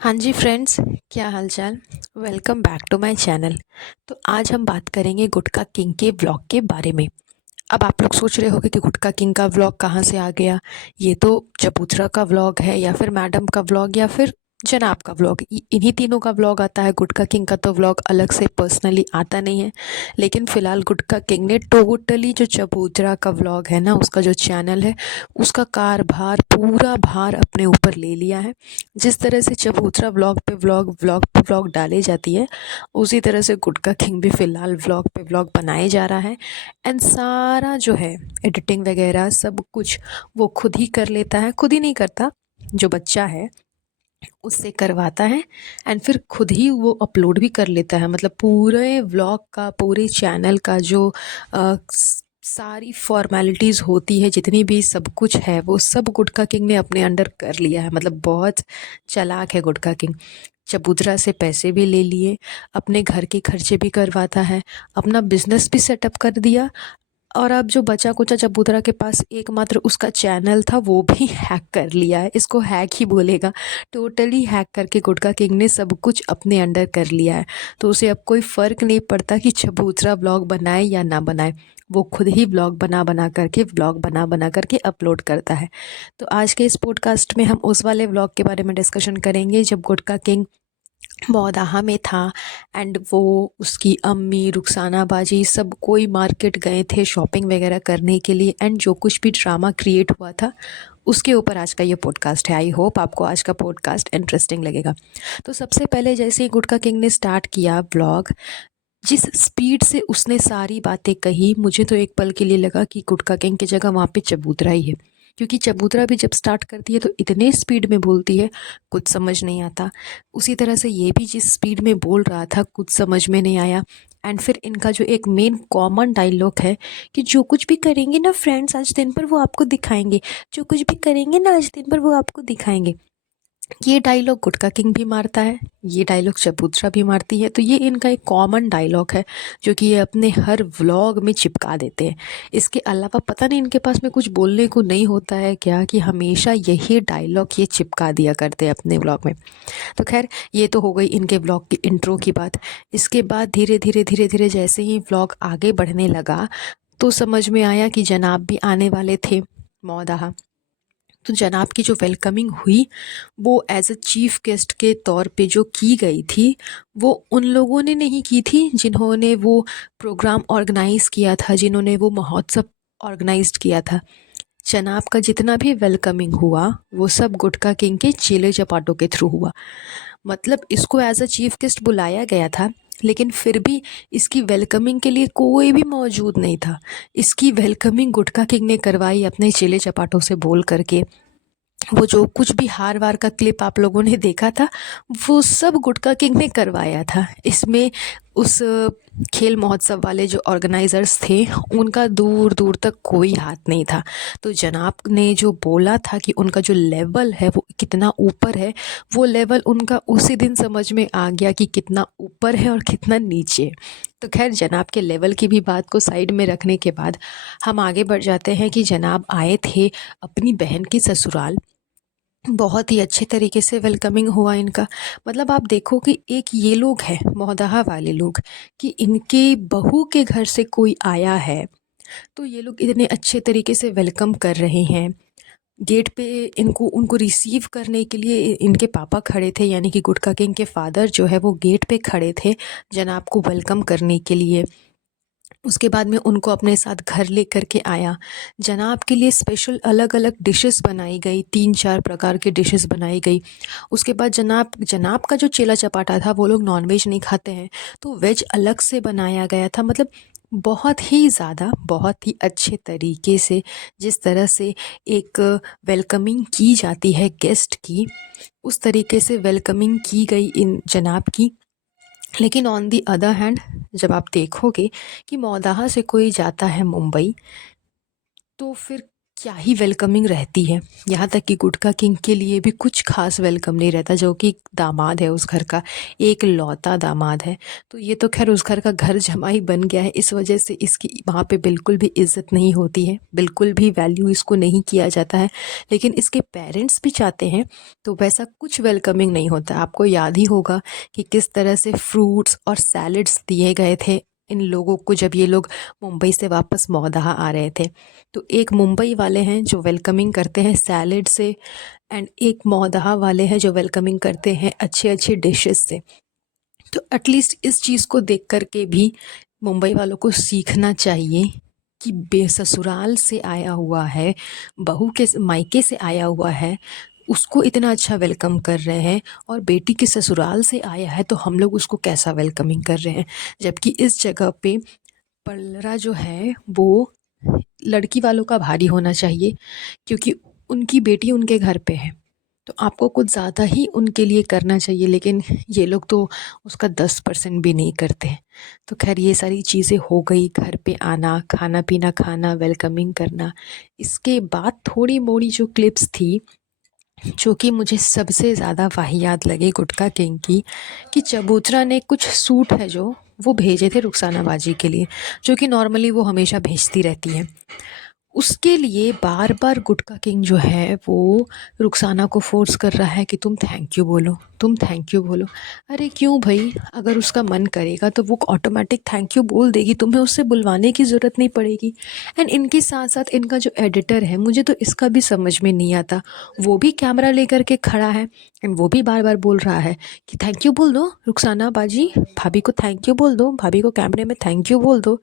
हाँ जी फ्रेंड्स, क्या हालचाल। Welcome back to my channel. तो आज हम बात करेंगे गुटखा किंग के व्लॉग के बारे में। अब आप लोग सोच रहे होंगे कि गुटखा किंग का व्लॉग कहाँ से आ गया। ये तो चबूतरा का व्लॉग है या फिर मैडम का व्लॉग या फिर जनाब का व्लॉग। इन्हीं तीनों का व्लॉग आता है। गुटखा किंग का तो व्लॉग अलग से पर्सनली आता नहीं है। लेकिन फ़िलहाल गुटखा किंग ने टोटली जो चबूतरा का व्लॉग है ना, उसका जो चैनल है, उसका कारभार पूरा भार अपने ऊपर ले लिया है। जिस तरह से चबूतरा व्लॉग पे व्लॉग, व्लॉग पे व्लॉग डाली जाती है, उसी तरह से गुटखा किंग भी फ़िलहाल व्लॉग पे व्लॉग बनाए जा रहा है। एंड सारा जो है एडिटिंग वगैरह सब कुछ वो खुद ही कर लेता है। खुद ही नहीं करता, जो बच्चा है उससे करवाता है। एंड फिर खुद ही वो अपलोड भी कर लेता है। मतलब पूरे व्लॉग का, पूरे चैनल का जो सारी फॉर्मेलिटीज़ होती है, जितनी भी सब कुछ है, वो सब गुटखा किंग ने अपने अंडर कर लिया है। मतलब बहुत चालाक है गुटखा किंग। चबूतरा से पैसे भी ले लिए, अपने घर के खर्चे भी करवाता है, अपना बिजनेस भी सेटअप कर दिया। और अब जो बचा कुचा चबूतरा के पास एकमात्र उसका चैनल था, वो भी हैक कर लिया है। इसको हैक ही बोलेगा। टोटली हैक करके गुटखा किंग ने सब कुछ अपने अंडर कर लिया है। तो उसे अब कोई फ़र्क नहीं पड़ता कि चबूतरा ब्लॉग बनाए या ना बनाए। वो खुद ही व्लॉग बना बना करके अपलोड करता है। तो आज के इस पॉडकास्ट में हम उस वाले व्लॉग के बारे में डिस्कशन करेंगे जब गुटखा किंग मौदाहा में था। एंड वो, उसकी अम्मी, रुखसाना बाजी, सब कोई मार्केट गए थे शॉपिंग वगैरह करने के लिए। एंड जो कुछ भी ड्रामा क्रिएट हुआ था, उसके ऊपर आज का ये पॉडकास्ट है। आई होप आपको आज का पॉडकास्ट इंटरेस्टिंग लगेगा। तो सबसे पहले जैसे ही गुटखा किंग ने स्टार्ट किया ब्लॉग, जिस स्पीड से उसने सारी बातें कही, मुझे तो एक पल के लिए लगा कि गुटखा किंग की जगह वहाँ पे चबूतरा ही है। क्योंकि चबूतरा भी जब स्टार्ट करती है तो इतने स्पीड में बोलती है, कुछ समझ नहीं आता। उसी तरह से ये भी जिस स्पीड में बोल रहा था, कुछ समझ में नहीं आया। एंड फिर इनका जो एक मेन कॉमन डायलॉग है कि जो कुछ भी करेंगे ना फ्रेंड्स आज दिन भर, वो आपको दिखाएंगे। जो कुछ भी करेंगे ना आज दिन भर, वो आपको दिखाएंगे। ये डायलॉग गुटखा किंग भी मारता है, ये डायलॉग चबूतरा भी मारती है। तो ये इनका एक कॉमन डायलॉग है जो कि ये अपने हर व्लॉग में चिपका देते हैं। इसके अलावा पता नहीं इनके पास में कुछ बोलने को नहीं होता है क्या, कि हमेशा यही डायलॉग ये चिपका दिया करते हैं अपने व्लॉग में। तो खैर, ये तो हो गई इनके व्लॉग की इंट्रो की बात। इसके बाद धीरे धीरे जैसे ही व्लॉग आगे बढ़ने लगा, तो समझ में आया कि जनाब भी आने वाले थे मौदाहा। तो जनाब की जो वेलकमिंग हुई, वो एज अ चीफ गेस्ट के तौर पे जो की गई थी, वो उन लोगों ने नहीं की थी जिन्होंने वो प्रोग्राम ऑर्गेनाइज़ किया था, जिन्होंने वो महोत्सव ऑर्गेनाइज्ड किया था। जनाब का जितना भी वेलकमिंग हुआ, वो सब गुटखा किंग के चेले चपाटों के थ्रू हुआ। मतलब इसको एज अ चीफ गेस्ट बुलाया गया था, लेकिन फिर भी इसकी वेलकमिंग के लिए कोई भी मौजूद नहीं था। इसकी वेलकमिंग गुटखा किंग ने करवाई अपने चेले चपाटों से बोल करके। वो जो कुछ भी हार वार का क्लिप आप लोगों ने देखा था, वो सब गुटखा किंग ने करवाया था। इसमें उस खेल महोत्सव वाले जो ऑर्गेनाइजर्स थे, उनका दूर दूर तक कोई हाथ नहीं था। तो जनाब ने जो बोला था कि उनका जो लेवल है वो कितना ऊपर है, वो लेवल उनका उसी दिन समझ में आ गया कि कितना ऊपर है और कितना नीचे है। तो खैर, जनाब के लेवल की भी बात को साइड में रखने के बाद हम आगे बढ़ जाते हैं कि जनाब आए थे अपनी बहन के ससुराल। बहुत ही अच्छे तरीके से वेलकमिंग हुआ इनका। मतलब आप देखो कि एक ये लोग हैं मौदाहा वाले लोग, कि इनके बहू के घर से कोई आया है, तो ये लोग इतने अच्छे तरीके से वेलकम कर रहे हैं। गेट पे इनको उनको रिसीव करने के लिए इनके पापा खड़े थे, यानी कि गुटखा किंग के फादर जो है वो गेट पे खड़े थे जनाब को वेलकम करने के लिए। उसके बाद में उनको अपने साथ घर लेकर के आया। जनाब के लिए स्पेशल अलग अलग डिशेस बनाई गई, 3-4 प्रकार की डिशेस बनाई गई। उसके बाद जनाब जनाब का जो चेला चपाटा था, वो लोग नॉनवेज नहीं खाते हैं, तो वेज अलग से बनाया गया था। मतलब बहुत ही ज़्यादा, बहुत ही अच्छे तरीके से, जिस तरह से एक वेलकमिंग की जाती है गेस्ट की, उस तरीके से वेलकमिंग की गई इन जनाब की। लेकिन ऑन दी अदर हैंड, जब आप देखोगे कि मौदाहा से कोई जाता है मुंबई, तो फिर क्या ही वेलकमिंग रहती है। यहाँ तक कि गुटखा किंग के लिए भी कुछ खास वेलकम नहीं रहता, जो कि दामाद है उस घर का, एक लौता दामाद है। तो ये तो खैर उस घर का घर जमाई बन गया है, इस वजह से इसकी वहाँ पे बिल्कुल भी इज्जत नहीं होती है, बिल्कुल भी वैल्यू इसको नहीं किया जाता है। लेकिन इसके पेरेंट्स भी चाहते हैं तो वैसा कुछ वेलकमिंग नहीं होता। आपको याद ही होगा कि किस तरह से फ्रूट्स और सैलड्स दिए गए थे इन लोगों को जब ये लोग मुंबई से वापस मौदहा आ रहे थे। तो एक मुंबई वाले हैं जो वेलकमिंग करते हैं सैलेड से, एंड एक मौदहा वाले हैं जो वेलकमिंग करते हैं अच्छे अच्छे डिशेस से। तो एटलीस्ट इस चीज़ को देख कर के भी मुंबई वालों को सीखना चाहिए कि बेससुराल से आया हुआ है, बहू के मायके से आया हुआ है, उसको इतना अच्छा वेलकम कर रहे हैं, और बेटी के ससुराल से आया है तो हम लोग उसको कैसा वेलकमिंग कर रहे हैं। जबकि इस जगह पे पलरा जो है वो लड़की वालों का भारी होना चाहिए, क्योंकि उनकी बेटी उनके घर पे है, तो आपको कुछ ज़्यादा ही उनके लिए करना चाहिए। लेकिन ये लोग तो उसका 10% भी नहीं करते। तो खैर ये सारी चीज़ें हो गई, घर पे आना, खाना पीना खाना, वेलकमिंग करना। इसके बाद थोड़ी मोड़ी जो क्लिप्स थी जो कि मुझे सबसे ज़्यादा वाहियात लगे गुटखा किंग की, कि चबूतरा ने कुछ सूट है जो वो भेजे थे रुखसाना बाजी के लिए, जो कि नॉर्मली वो हमेशा भेजती रहती है। उसके लिए बार बार गुटखा किंग जो है वो रुखसाना को फोर्स कर रहा है कि तुम थैंक यू बोलो, तुम थैंक यू बोलो। अरे क्यों भाई, अगर उसका मन करेगा तो वो ऑटोमेटिक थैंक यू बोल देगी, तुम्हें उससे बुलवाने की ज़रूरत नहीं पड़ेगी। एंड इनके साथ साथ इनका जो एडिटर है, मुझे तो इसका भी समझ में नहीं आता, वो भी कैमरा लेकर के खड़ा है एंड वो भी बार बार बोल रहा है कि थैंक यू बोल दो रुखसाना बाजी, भाभी को थैंक यू बोल दो, भाभी को कैमरे में थैंक यू बोल दो।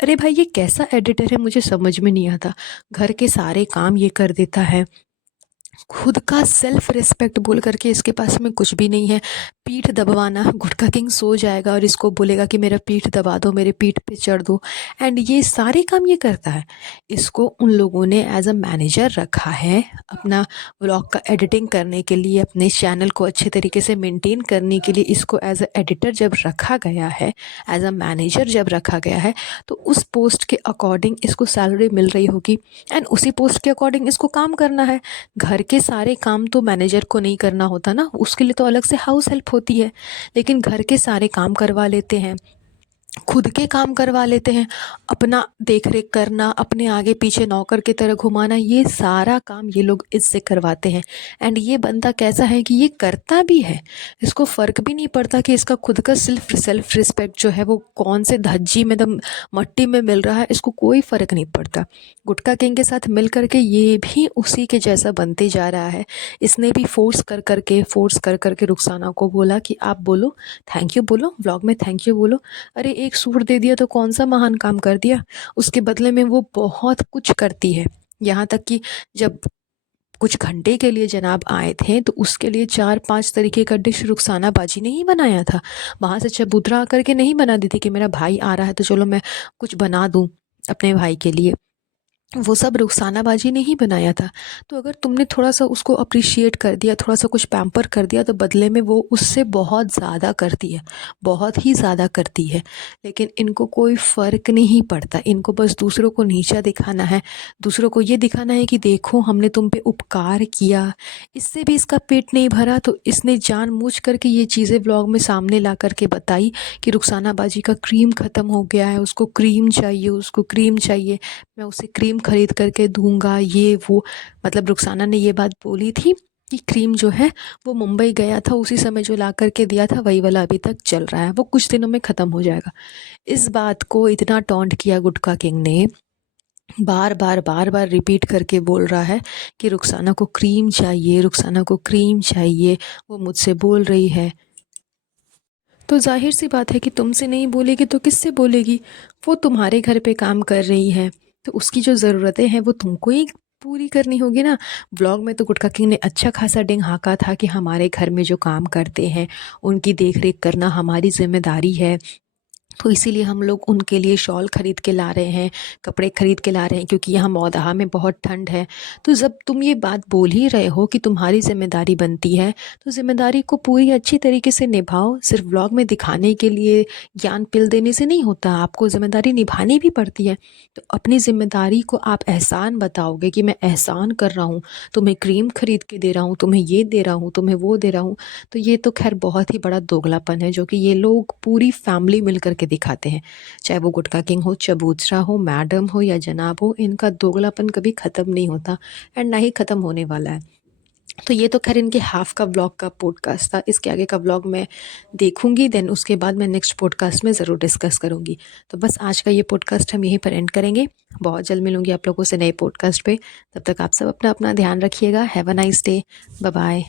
अरे भाई ये कैसा एडिटर है, मुझे समझ में नहीं आता। घर के सारे काम ये कर देता है, खुद का सेल्फ रिस्पेक्ट बोल करके इसके पास में कुछ भी नहीं है। पीठ दबवाना, गुटखा किंग सो जाएगा और इसको बोलेगा कि मेरा पीठ दबा दो, मेरे पीठ पे चढ़ दो, एंड ये सारे काम ये करता है। इसको उन लोगों ने एज अ मैनेजर रखा है अपना व्लॉग का एडिटिंग करने के लिए, अपने चैनल को अच्छे तरीके से मेंटेन करने के लिए। इसको एज अ एडिटर जब रखा गया है, एज अ मैनेजर जब रखा गया है, तो उस पोस्ट के अकॉर्डिंग इसको सैलरी मिल रही होगी, एंड उसी पोस्ट के अकॉर्डिंग इसको काम करना है। घर के सारे काम तो मैनेजर को नहीं करना होता ना, उसके लिए तो अलग से हाउस हेल्प होती है। लेकिन घर के सारे काम करवा लेते हैं, खुद के काम करवा लेते हैं, अपना देख रेख करना, अपने आगे पीछे नौकर की तरह घुमाना, ये सारा काम ये लोग इससे करवाते हैं। एंड ये बंदा कैसा है कि ये करता भी है, इसको फ़र्क भी नहीं पड़ता कि इसका खुद का सेल्फ रिस्पेक्ट जो है वो कौन से धज्जी में दम मट्टी में मिल रहा है, इसको कोई फ़र्क नहीं पड़ता। गुटखा किंग के साथ मिल करके ये भी उसी के जैसा बनते जा रहा है। इसने भी फोर्स कर करके रुखसाना को बोला कि आप बोलो, थैंक यू बोलो, व्लॉग में थैंक यू बोलो। अरे एक सूट दे दिया तो कौन सा महान काम कर दिया, उसके बदले में वो बहुत कुछ करती है। यहाँ तक कि जब कुछ घंटे के लिए जनाब आए थे तो उसके लिए 4-5 तरीके का डिश रुखसाना बाजी ने ही बनाया था। वहाँ से चबूतरा आकर के नहीं बना दी थी कि मेरा भाई आ रहा है तो चलो मैं कुछ बना दूँ अपने भाई के लिए, वो सब रुखसाना बाजी ने ही बनाया था। तो अगर तुमने थोड़ा सा उसको अप्रिशिएट कर दिया, थोड़ा सा कुछ पैम्पर कर दिया, तो बदले में वो उससे बहुत ज़्यादा करती है, बहुत ही ज़्यादा करती है। लेकिन इनको कोई फ़र्क नहीं पड़ता, इनको बस दूसरों को नीचा दिखाना है, दूसरों को ये दिखाना है कि देखो हमने तुम पे उपकार किया। इससे भी इसका पेट नहीं भरा तो इसने जानबूझ करके ये चीज़ें व्लॉग में सामने ला करके बताई कि रुखसाना बाजी का क्रीम ख़त्म हो गया है, उसको क्रीम चाहिए, उसको क्रीम चाहिए, मैं उसे क्रीम खरीद करके दूंगा, ये वो। मतलब रुखसाना ने ये बात बोली थी कि क्रीम जो है वो मुंबई गया था उसी समय जो ला करके दिया था, वही वाला अभी तक चल रहा है, वो कुछ दिनों में ख़त्म हो जाएगा। इस बात को इतना टॉन्ट किया गुटखा किंग ने, बार बार रिपीट करके बोल रहा है कि रुखसाना को क्रीम चाहिए, रुखसाना को क्रीम चाहिए, वो मुझसे बोल रही है। तो जाहिर सी बात है कि तुमसे नहीं बोलेगी तो किससे बोलेगी, वो तुम्हारे घर पे काम कर रही है, तो उसकी जो ज़रूरतें हैं वो तुमको ही पूरी करनी होगी ना। व्लॉग में तो गुटखा किंग ने अच्छा खासा डिंग हाँका था कि हमारे घर में जो काम करते हैं उनकी देख रेख करना हमारी जिम्मेदारी है, तो इसीलिए हम लोग उनके लिए शॉल ख़रीद के ला रहे हैं, कपड़े ख़रीद के ला रहे हैं क्योंकि यहाँ मौदहा में बहुत ठंड है। तो जब तुम ये बात बोल ही रहे हो कि तुम्हारी ज़िम्मेदारी बनती है, तो ज़िम्मेदारी को पूरी अच्छी तरीके से निभाओ। सिर्फ़ व्लॉग में दिखाने के लिए, ज्ञान पिल देने से नहीं होता, आपको ज़िम्मेदारी निभानी भी पड़ती है। तो अपनी ज़िम्मेदारी को आप एहसान बताओगे कि मैं एहसान कर रहा हूँ, तुम्हें क्रीम ख़रीद के दे रहा हूँ, तुम्हें ये दे रहा हूँ, तुम्हें वो दे रहा हूँ। तो ये तो ख़ैर बहुत ही बड़ा दोगलापन है जो कि ये लोग पूरी फैमिली मिल कर के दिखाते हैं। चाहे वो गुटखा किंग हो, चबूतरा हो, मैडम हो या जनाब हो, इनका दोगलापन कभी ख़त्म नहीं होता एंड ना ही ख़त्म होने वाला है। तो ये तो ख़ैर इनके हाफ़ का व्लॉग का पॉडकास्ट था। इसके आगे का व्लॉग मैं देखूँगी, देन उसके बाद मैं नेक्स्ट पॉडकास्ट में ज़रूर डिस्कस करूँगी। तो बस आज का ये पॉडकास्ट हम यहीं पर एंड करेंगे। बहुत जल्द मिलूँगी आप लोगों से नए पॉडकास्ट पे। तब तक आप सब अपना-अपना ध्यान रखिएगा। Have a nice day. Bye bye.